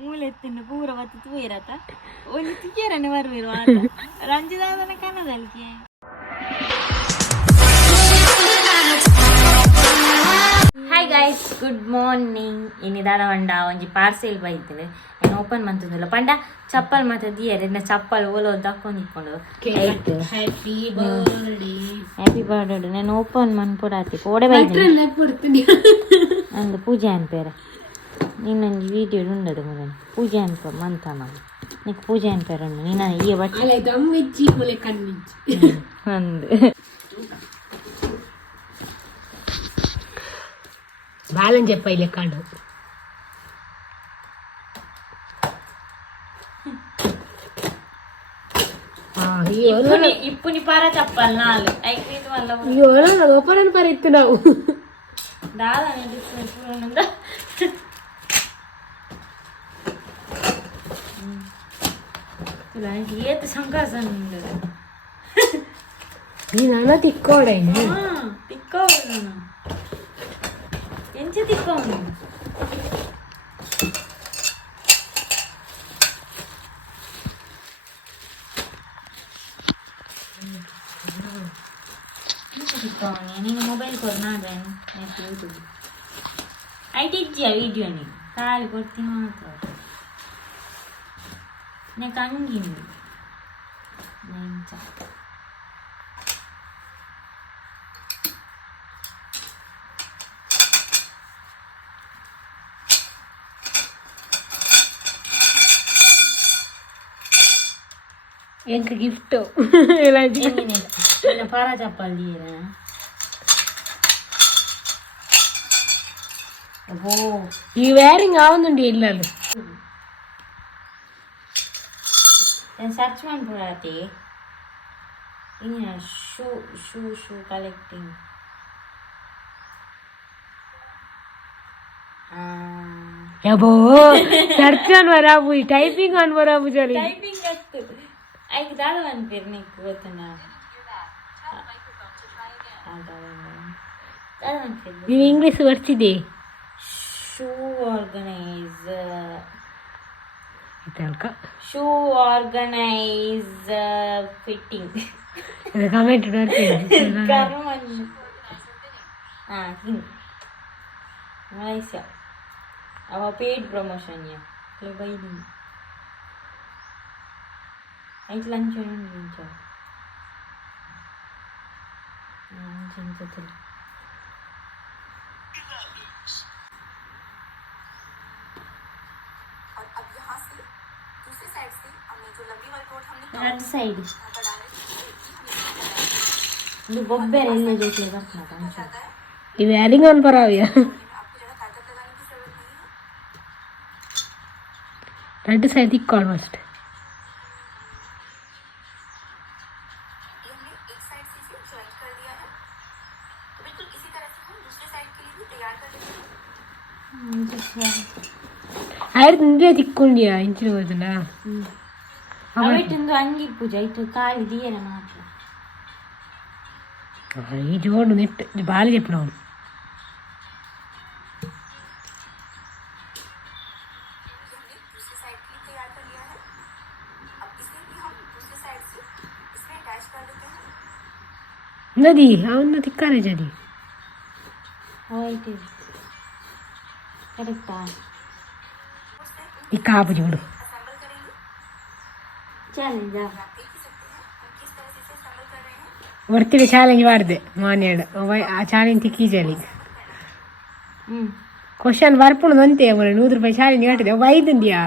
ಮೂಲೆತ್ತಿನ ಪೂರ ಮತ್ತೆ ತೂಯಿರತ್ತ ಒಂದು ತಿಕ್ಕೇರನೆ ಬರುವಿರು ರಂಜಿದಾದನ ಕನ್ನದಲ್ಕೆ. Hi guys, good morning. ಇನ್ನಿದಾದ ಪಂಡ ಒಂಜಿ ಪಾರ್ಸೆಲ್ ಬೈತೇನೆ ಏನು ಓಪನ್ ಮಂತಂದಿಲ್ಲ ಪಂಡ ಚಪ್ಪಲ್ ಮತ್ತೆ ದಿಯರ್ ಇನ್ನ ಚಪ್ಪಲ್ ಓಲೋ ತಕ್ಕೊಂಡಿಕೊಂಡು ಹ್ಯಾಪಿ ಬರ್ಡೇ ನಾನು ಓಪನ್ ಮನ್ಪುರಾತಿ ಕೋಡೆ ಬೈತೀನಿ ಅಂದು ಪೂಜೆ ಅನ್ಪೇರೆ ನಿನ್ನೊಂದು ವಿಡಿಯೋ ಉಂಡದು ಮೊದಲು ಪೂಜೆ ಅನ್ಪ ಮಂತ ಮಾಡಿ నీకు పూజ అని పేరు నేను ఇయ్య బట్టి అందు బాలని చెప్ప లెక్కండు ఇప్పుడు నీ పార చెప్పాలి నాలుగు అయిపోయింది మళ్ళీ ఓపెన్ పార ఎత్తున్నావు దాదా yeth ಸಂಕಾಸನ ನೀನ ತಿಕ್ಕೋಡೈನ ತಿಕ್ಕೋಣ ಎಂಚ ತಿಕ್ಕೋಣ ನೀನು ಮೊಬೈಲ್ ಕೊಡ್ನಾದ್ರೆ ಯೂಟ್ಯೂಬ್ ಐಟಿಜ್ಜಿಯ ವಿಡಿಯೋ ನೀನು ಖಾಲಿ ಕೊಡ್ತೀನಿ ಮಾತ್ರ నాకు అంగింది ఇంకా గిఫ్ట్ పారా చెప్పాలి ఈ వేరింగ్ ఆవుందండి ఇల్లాలు ಸರ್ಚ್ ಮಾಡ್ಬಿಡತಿ ಇನ್ನ ಶೂ ಕಲೆಕ್ಟಿಂಗ್ ಯಬೋ ಸರ್ಚ್ ಆನ್ ವರಾಬು ಟೈಪಿಂಗ್ ಆನ್ ವರಾಬು ಜರಿ ಟೈಪಿಂಗ್ ಅತ್ತು ಐಕ್ ದಾದ ಅನ್ಪೇರ್ ನೀಕು ಗೊತ್ತನ ನೀನು ಇಂಗ್ಲಿಷ್ ಬರ್ತಿದೆ shoe organise shoe organise fitting comment ಹಿಂಗ್ ಮಲೇಷ್ಯಾ ಅವ ಪೇಡ್ ಪ್ರಮೋಷನ್ ಬೈದಿನಿ ಐದು ಲಂಚ ಚಿಂತಿಲ್ಲ రైట్ సైడ్ ఇది బొబ్బెర ఎన్ని చేసేది అట్లా కొంచెం ఇది యాడింగ్ ఆన్ పరావియా రైట్ సైడ్ తిక్కోవాలి ఫస్ట్ ಆಯ್ತು ನಿಂದೇ ತಿಕ್ಕೊಂಡಿಯಾ ಇಂಚಿನ ಹೋದಲ್ಲ ಅವೈಟೊಂದು ಅಂಗಿ ಪೂಜೆ ಇತ್ತು ಕಾಲಿ ದಿಯರ ಮಾತ್ರ ಈ ಜೋಡು ನೆಟ್ ಬಾಲಿ చెప్పిన అవును नदी అవును తిక్కాలే జది అవైతే కరెక్టా ఈ కాపు చూడు ಬರ್ತಿದೆ ಚಾಲೆಂಜ್ ಮಾಡಿದೆ ಮಾನ್ಯಾಡ ಆ ಚಾಲೆಂಜ್ ತಿಕ್ಕೀಜಲಿ ಕ್ವಶನ್ ಬರ್ಪುಣದು ಅಂತೆ ಮನೆ ₹100 ಚಾಲೆಂಜ್ ಕಟ್ಟಿದೆ ಐದಿಂದ್ಯಾ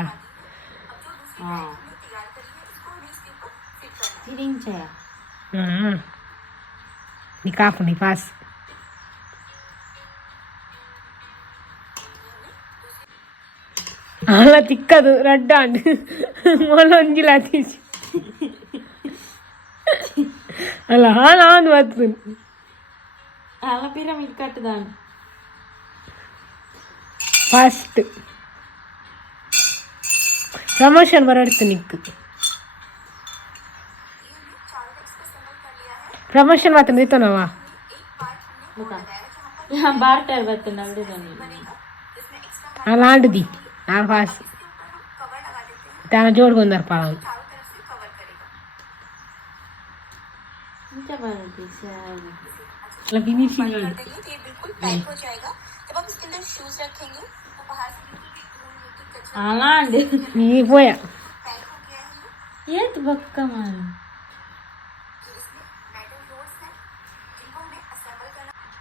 నీ కాపు నీ పాస్ అలా తిక్కదు రెడ్ అండ్ మొలంజిలా తీసి అలా నాను వస్తుంది అలా పిరమిడ్ కట్టుదాను ಫಸ್ಟ್ ಪ್ರಮೋಷನ್ ಬರಡ್ತು ನಿಕ್ಕು ಪ್ರಮೋಷನ್ ಮಾತ್ರ ನಿಂತನವ ಬಾರ್ಟರ್ ಬರ್ತನ అలాంటిది నా ఫాస్ట్ त्याला जोड बंदर पाळा फिनिशिंग मी पोया येत बक्का मार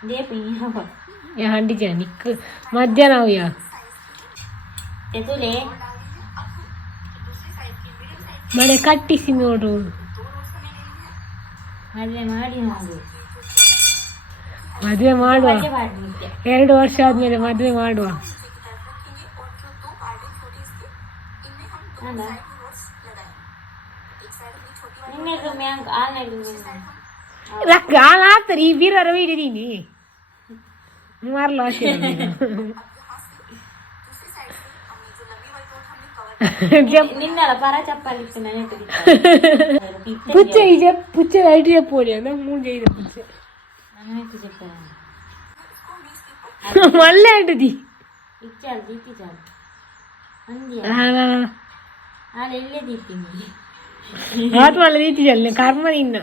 दे पिंगी हवा या हंडीच्या निक मध्याह्न होऊया ते तुले ಮನೆ ಕಟ್ಟಿಸಿ ನೋಡು ಮದುವೆ ಮಾಡುವ 2 ವರ್ಷ ಆದ್ಮೇಲೆ ಮದುವೆ ಮಾಡುವ ಹಾಕ್ತಾರೆ ಈ ಬೀರರ ಹಿಡಿದೀನಿ ಮಾರ್ಲ నిన్నల పరా చెప్పాలి పుచ్చ ఇది పుచ్చ ఐటీ చెప్పోడి అన్న 3 చేయదు పుచ్చ చెప్పాను మళ్ళీ అంటది ఇచ్చారు తీపిచారు వాళ్ళు వెళ్ళే తీపింది వాళ్ళ తీపిచాలి నేను కర్మ తిన్నా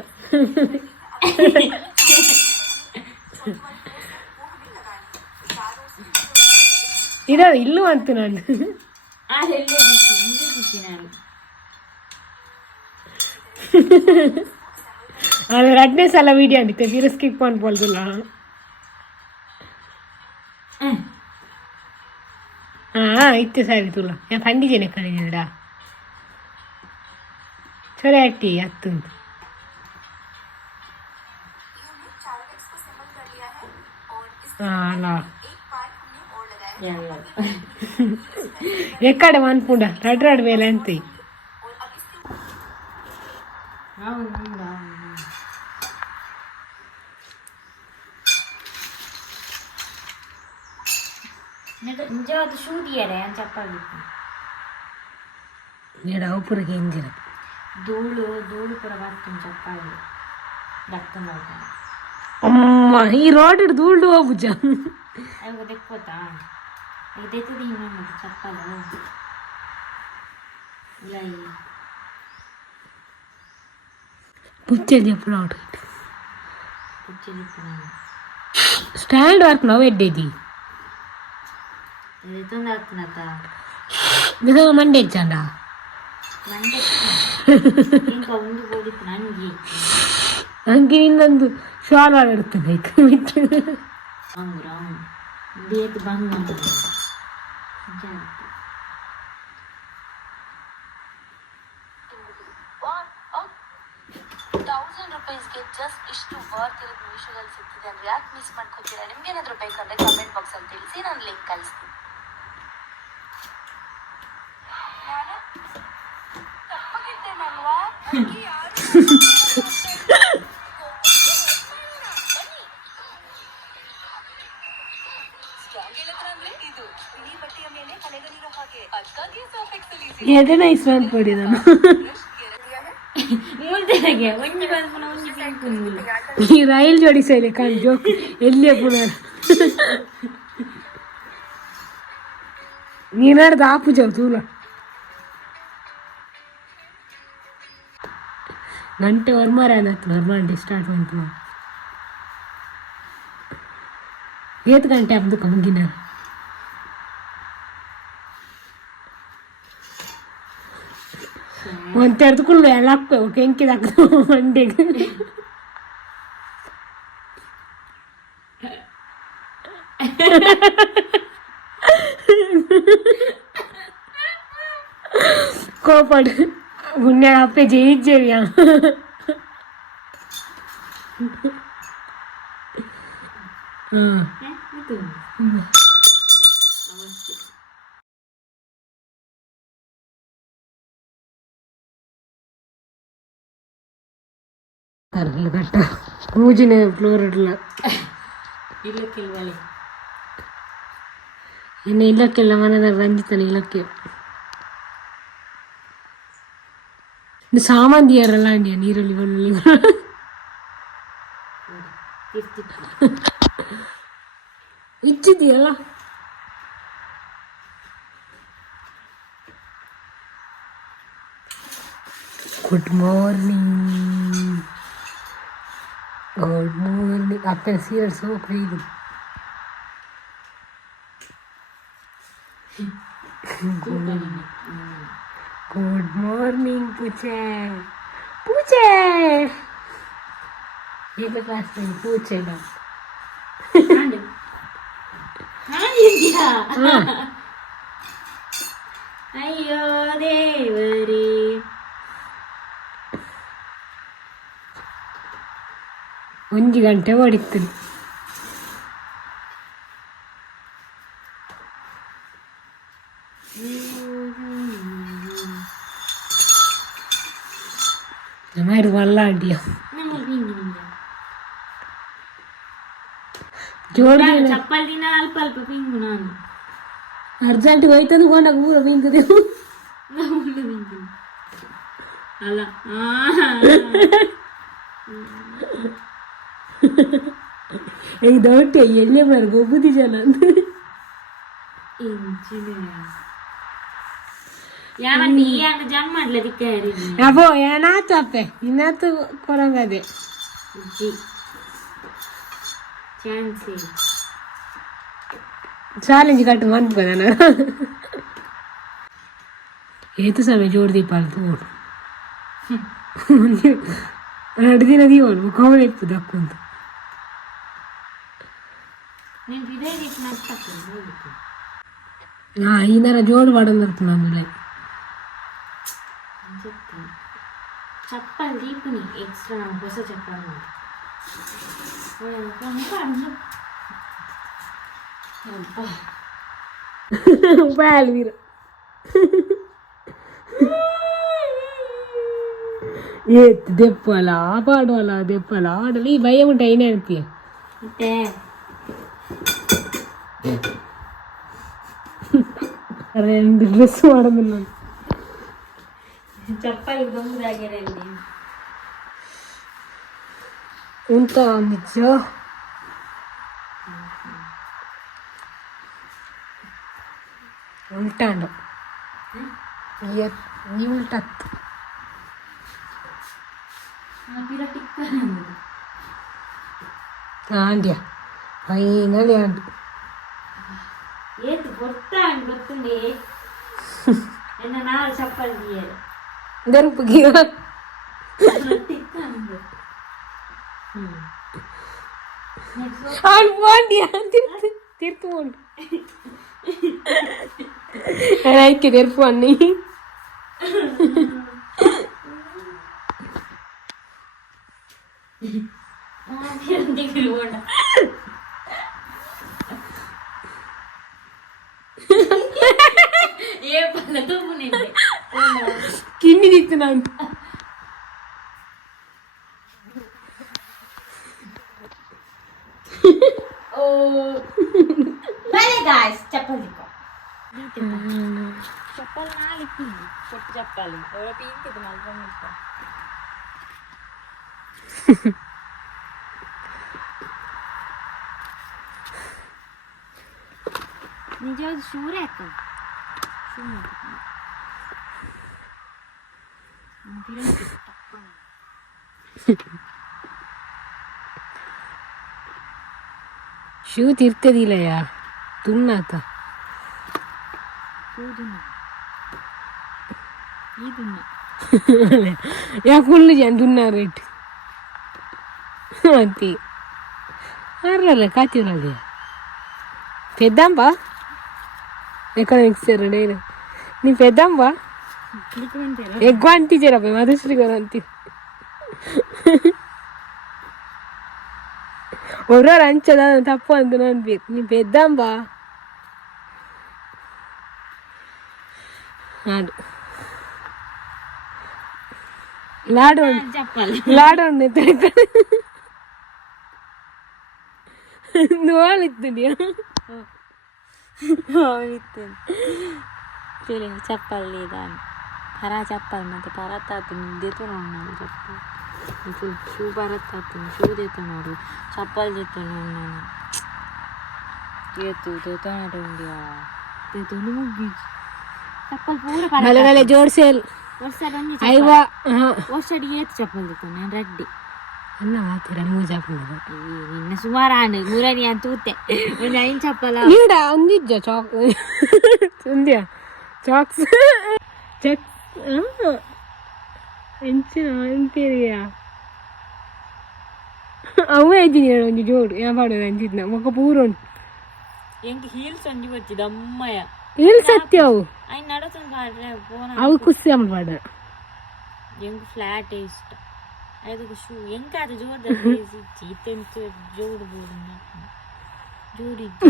ఇదో ఇల్లు అంటున్నాను ಅದು 2ನೇ ಸಲ ವಿಡಿಯೋ ಅಂದಿತ್ತೆ ಫಿರ್ ಸ್ಕಿಪ್ ಅನ್ಬೋಲ್ದಿಲ್ಲ ಇತ್ತೆ ಸರಿ ತುಲ ನಾನು ಪಂಡಿಜೇನೆ ಕಳಿಸಿಡ ಸರಿ ಅಟ್ಟಿ ಹತ್ತು ಅಲ್ಲ ఎక్కడ అనుకుంటా రడ్రాడు వేలు అంతే నిజం షూ తీయరే అని చెప్పాలి నేను ఊపిరికి ఏం చేయను ధూళి కూడా పడుతుంది చెప్పాలి రక్తం అవుతుంది అమ్మ ఈ రోడ్డు ధూళి పోబుజ్జా అవి తెచ్చిపోతా ఇదైతే దీని చెప్పాలి ఇలా పుచ్చలు చెప్పుడు పుచ్చి చెప్తున్నాను స్టాండ్ వరకు నవ్వు ఎడ్డేది ఏదైతే వస్తున్నత నిజంగా మండి ఇచ్చాడా మండే ఇంకా ఉంది పోడిస్తున్నా ಅಂಕಿ ನಿನ್ನೊಂದು ಶಾಲ್ ಆಡಿರ್ತದೆ ರಾಂಗ್ ಡೇಟ್ ಬಂದ್ ಮಾಡ್ತಾರೆ 1000 ರೂಪಾಯಿಸ್ಗೆ ಜಸ್ಟ್ ಇಷ್ಟು ವರ್ತ್ ಇರೋದು ಮೀಶೋದಲ್ಲಿ ಸಿಗ್ತಿದೆ ಅಂದ್ರೆ ಯಾಕೆ ಮಿಸ್ ಮಾಡ್ಕೋತೀರಾ? ನಿಮ್ಗೆ ಏನಾದರೂ ಬೇಕಂದ್ರೆ ಕಮೆಂಟ್ ಬಾಕ್ಸ್ ಅಲ್ಲಿ ತಿಳಿಸಿ, ನಾನು ಲಿಂಕ್ ಕಳಿಸ್ತೀನಿ. ಎದನ ಇಸ್ವಾನ್ ಪಡಿ ನಾನು ಈ ರೈಲ್ ಜೋಡಿಸಲಿ ಕಾಣ್ ಜೋಕ್ ಎಲ್ಲಿ ಪುನರ್ ನೀನಾಡ್ದು ಆಪು ಜಾವ್ ತೂಲ ಗಂಟೆ ವರ್ಮಾರ ಅನ್ನತ್ತು ವರ್ಮಾಂಡಿ ಸ್ಟಾರ್ಟ್ ಮಾಡ್ತು ಏತ್ ಗಂಟೆ ಹಬ್ಬದು ಕಂಗಿನ ಒಂದು ತೆರೆದುಕೊಂಡು ಎಲ್ಲ ಹಾಕ್ತೇವೆ ಕೆಂಕಿದ ಹಾಕ್ತೇವೆ ಮಂಡಿಗೆ ಕೋಪಡ್ ಗುಂಡೆ ಅಪ್ಪೆ ಜಯಿಜ್ಜೇರಿಯ ಕಟ್ಟ ಮೂಜಿನ ಫ್ಲೋರ್ ಇಡಲ್ಲ ಇಲ್ಲಕ್ಕಿಲ್ವಳೆ ಇನ್ನು ಇಲ್ಲಕ್ಕಿಲ್ಲ ಮನೆದಾಗ ರಂಜಿತನ ಇಲ್ಲಕ್ಕೆ ಸಾಮಾನ್ಯರಲ್ಲ ಅಂಡಿಯ ನೀರಲ್ಲಿ ಬೆಳ್ಳುಳ್ಳಿ ಇಚ್ಚಿದೆಯಲ್ಲ ಗುಡ್ ಮಾರ್ನಿಂಗ್ ಗುಡ್ ಮಾರ್ನಿಂಗ್ ಅಪ್ಪನ serial so crazy good morning ಪೂಜೆ ಪೂಜೆ ಈಗ ಕ್ಲಾಸ್ ಪೂಜೆ ಅಯ್ಯೋ ದೇವರೇ ಒಂಜಿ ಗಂಟೆ ಹೊಡಿತೀನಿ ಇದು ವಲ್ಲ ಅಡ್ಡಿಯ ಜೋಡಿ ಚಪ್ಪಲ್ ದಿನ ಅಲ್ಪ ಅಲ್ಪ ಪಿಂಗು ನಾನು ಅರ್ಜೆಂಟ್ ಹೋಯ್ತಂದು ಕೊಂಡಾಗ ಊರ ಪಿಂಕದೆ ಅಲ್ಲ ಈಗ ದೊಡ್ಡ ಎಲ್ಲೇ ಮಾರ ಗೊಬ್ಬುದಿ ಜನ ಅಂತ ಯಾವತ್ತಿ ಈ ಅಂಗ ಜಮ್ ಮಾಡ್ಲದಿಕ್ಕೆ ಅಬ್ಬೋ ಏನಾಯ್ತು ಅಪ್ಪೆ ಇನ್ನತ್ತು ಕೊರಂಗದೆ ಚಾನ್ಸಿ ಚಾಲೆಂಜ್ ಕಟ್ಟು ಮನ್ಪು ನಾನು ಏತು ಸಮಯ ಜೋಡ್ ದೀಪ ಅಲ್ತು ಓಡು 2 ದಿನ ದೀವನು ಕವನ ಇಪ್ಪು ದಕ್ಕುಂತ ಈ ನರ ಜೋಡು ಮಾಡಂದಿರ್ತು ನಾನು ಚಪ್ಪಲ್ ದೀಪನಿ ಎಕ್ಸ್ಟ್ರಾ ನಾವು ಹೊಸ ಚಪ್ಪಲ್ ಬಾಲ್ವೀರ ಏತ್ ದೆಪ್ಪಲ ಪಾಡುವಲ್ಲ ದೆಪ್ಪಲ ಆಡಲ್ಲ ಈ ಭಯ ಉಂಟ ಏನೇ ಅನ್ಪಿಯ ಮತ್ತೆ రెండు డ్రెస్ వాడుతున్నాను ಚಪ್ಪಲಿ ದೊಂಬುದಾಗಿರಲ್ಲಿ ఉంటా ನಿಜ ఉంటాడు ನೀ ಉಲ್ಟತ್ತು ಆಂಡ್ಯ ಫೈನಲಿ ಆಂಟಿ ఏది గొత్తా అని గొత్తుంది ఎన్న నాలుగు చప్పలు తీయాలి దరుపుకి తీర్పుకోండి అయితే తెరుపు అన్ని ఏ పళ్ళతో కిన్ని తిత్తున్నాను ఓ బలే గాయ్స్ చప్పల్ దిక్కో చప్పల్ నాలికి కొట్టు చెప్పాలి ఎవరో పీంకిది నల్పం ఇస్తా ನಿಜ ಶೂರ್ ಯಾಕ ಶೂ ತಿರ್ತದಿಲ್ಲಯ್ಯ ತುನ್ನಾತ ಯಾಕೆ ಫುಲ್ ಜನ ತುನ್ನ ರೇಟ್ అంతే అర్రలే కాచిరాలి పెద్దాంబా ఎకనామిక్స్ నేను నీ పెద్దాంబా ఎక్కువ అంటించారు మధుశ్రీ గారు అంతే ఒర్రారు అంచదా తప్పు అంటున్నాను నీ పెద్దాంబా ఆడు లాడు లాడు నువ్వు ఇస్తుందియా ఫీలింగ్ చెప్పాలి లేదా అని పరా చెప్పాలి ಮತ್ತೆ ಪರತ್ತ ದೇತುన్నాడు చెప్పాలి ఇప్పుడు షూ పరತ್ತ షూ దేతున్నాడు చప్పాలు దేతున్నాడు ఏతు దేతున్నాడు ఇండియా దేతుని ముగ్గి చప్పాలు పూర జోడ్సేల్ ಅಯ್ಯವ್ವ ವರ್ಷಡಿ ಏತ್ ಚಪ್ಪಲ್ ನಾನು ರೆಡ್ಡಿ ಅನ್ನ ಮಾತಿರ ಮೂರು ಚಪ್ಪಲ್ ನಿನ್ನ ಸುಮಾರು ಆಂಡು ಮೂರನಿ ಅಂತ ತೂತೆ ಒಂದು 5 ಚಪ್ಪಲ ಈಡ ಒಂದಿದ್ದ ಚಾಕ್ ಒಂದ್ಯಾ ಚಾಕ್ಸ್ ಚೆಕ್ ಎಂಚಿನ ಎಂತೀರಿಯ ಅವೇ ಇದ್ದೀನಿ ಒಂದು ಜೋಡು ಯಾ ಮಾಡೋದು ಅಂತಿದ್ನ ಮೊಕ್ಕ ಪೂರ ಉಂಟು ಎಂಗೆ ಹೀಲ್ಸ್ ಒಂಜಿ ಬಚ್ಚಿದ ಅಮ್ಮಯ್ಯ ಇಲ್ಲಿ ಸತ್ಯ ಅವು ಅಯ್ಯ ನಡತೊಂದು ಮಾಡ್ರೆ ಅವು ಖುಷಿ ಅಮ್ಮ ಮಾಡ ಎಂಗೆ ಫ್ಲಾಟ್ ಇಷ್ಟ ಅದಕ್ಕೆ ಶೂ ಎಂಗೆ ಅದು ಜೋರ್ದಲ್ಲಿ ಚೀತೆಂಚ ಜೋಡು ಜೋಡಿದ್ದ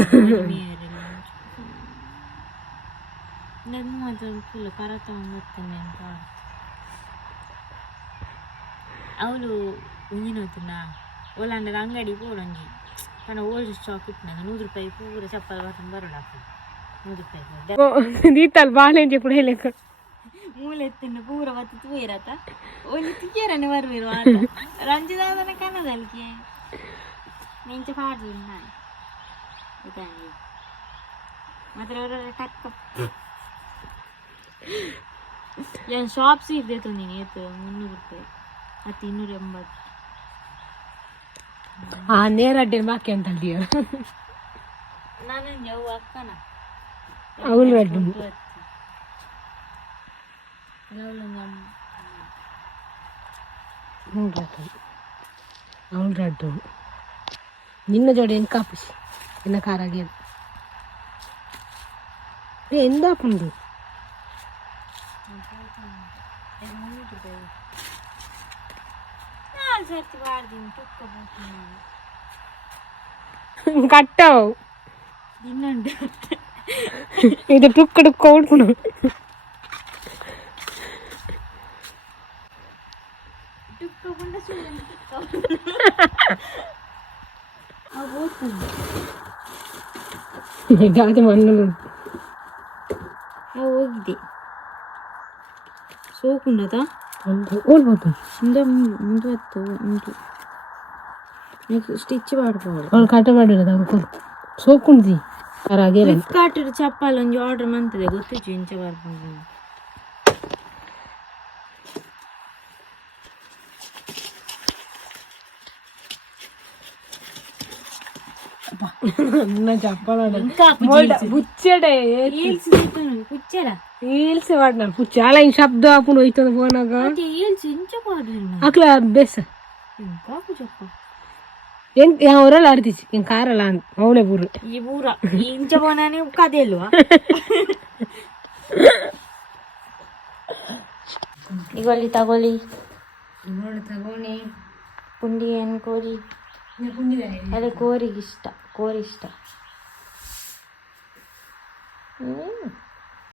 ನನ್ನ ಮಾತ್ರ ಫುಲ್ ಕರ ತಗೊಂಡ್ಬರ್ತಾನೆ ಅಂತ ಅವಳು ಉಂಜಿನೋತುನ ಒಳ್ಳಂಡದ ಅಂಗಡಿ ಪೋಡಂಗಿ ಕಣ ಓಲ್ಡ್ ಸ್ಟಾಕ್ ಇತ್ತು ನಂಗೆ 100 ರೂಪಾಯಿ ಪೂರ ಚಪ್ಪಲ್ ಬರ್ತಂದು ಬರೋಣ 100 ರೂಪಾಯಿ ದೀತಲ್ ಬಾಳೆಂಜೆ ಕೂಡ ಹೇಳಕ್ಕ ಮೂಲೆ ಎತ್ತಿನ ಪೂರ ಮತ್ತೆ ತೂಯಿರತ್ತ ಒಂದು ತಿಕ್ಕೇರನ್ನು ಬರುವಿರು ರಂಜಿದಾದನ ಕನ್ನದಲ್ಕೆ ನೆಂಚ ಪಾಡ್ಲಿಲ್ಲ ನಾನು ಇದಾಗಿ ಮಾತ್ರ ಅವರ ಟಕ್ಕ ಏನು ಶಾಪ್ಸ್ ಇರ್ದೈತು ನೀನು ಏತು 300 ರೂಪಾಯಿ ಮತ್ತು 280 ನೇರಡ್ಡೆ ಮಾಕೆ ಅಂತ ಹೇಳ್ತೀಯ ನಾನು ಜವ್ ಅಕ್ಕನ ಅವಳು ರಡ್ಡು ಅವಳು ರಡ್ಡು ನಿನ್ನ ಜೋಡಿ ಏನು ಕಾಪಿಸಿ ನಿನ್ನ ಕಾರಾಗಿ ಎಂದ ಪುಂಡು ಕಟ್ಟವು ಇನ್ನೊಂದು ಇದು ಟುಕ್ಕ ಟುಕ್ಕ ಉಡ್ಕೊಂಡು ಅದು ಮಣ್ಣು ಹೋಗಿದೆ ಸೋಕುಂಡದ ಓಡ್ಬೋದು ಮುಂದೆ ಉಂಟು ಸ್ಟಿಚ್ ಮಾಡ್ಬೋದು ಅವ್ಳು ಕಟ ಮಾಡಿರೋದು ಅವ್ರು ಸೋಕುಂಡ್ದಿ ಅರಾಗೆ ಫ್ಲಿಪ್ಕಾರ್ಟ್ ಚಪ್ಪಲ್ ಒಂಜಿ ಆರ್ಡರ್ ಮಾಡ್ತದೆ ಗೊತ್ತಿತ್ತು ಇಂಚ ಬರ್ಬೋದು ನನ್ನ ಚಪ್ಪಲ ಪುಚ್ಚಡೆ ಹೀಲ್ಸ್ ವಾಡ್ನ ಪುಚ್ಚ ಅಲ್ಲ ಹಿಂಗೆ ಶಬ್ದ ಹಾಕೊಂಡು ಹೋಯ್ತದ ಫೋನಾಗ ಹಾಕ್ಲ ಬೇಸ ಹೆಂಗ್ ಅವರೆಲ್ಲ ಆಡ್ತಿಸಿ ಹಿಂಗೆ ಕಾರಲ್ಲ ಅಂತ ಅವನೇ ಬೂರು ಈ ಊರ ಇಂಚ ಬೋನಾನೆ ಕದೆ ಅಲ್ವಾ ಈಗಲ್ಲಿ ತಗೊಳ್ಳಿ ತಗೋಣಿ ಪುಂಡಿ ಎನ್ಕೋರಿ ಅದೇ ಕೋರಿ ಇಷ್ಟ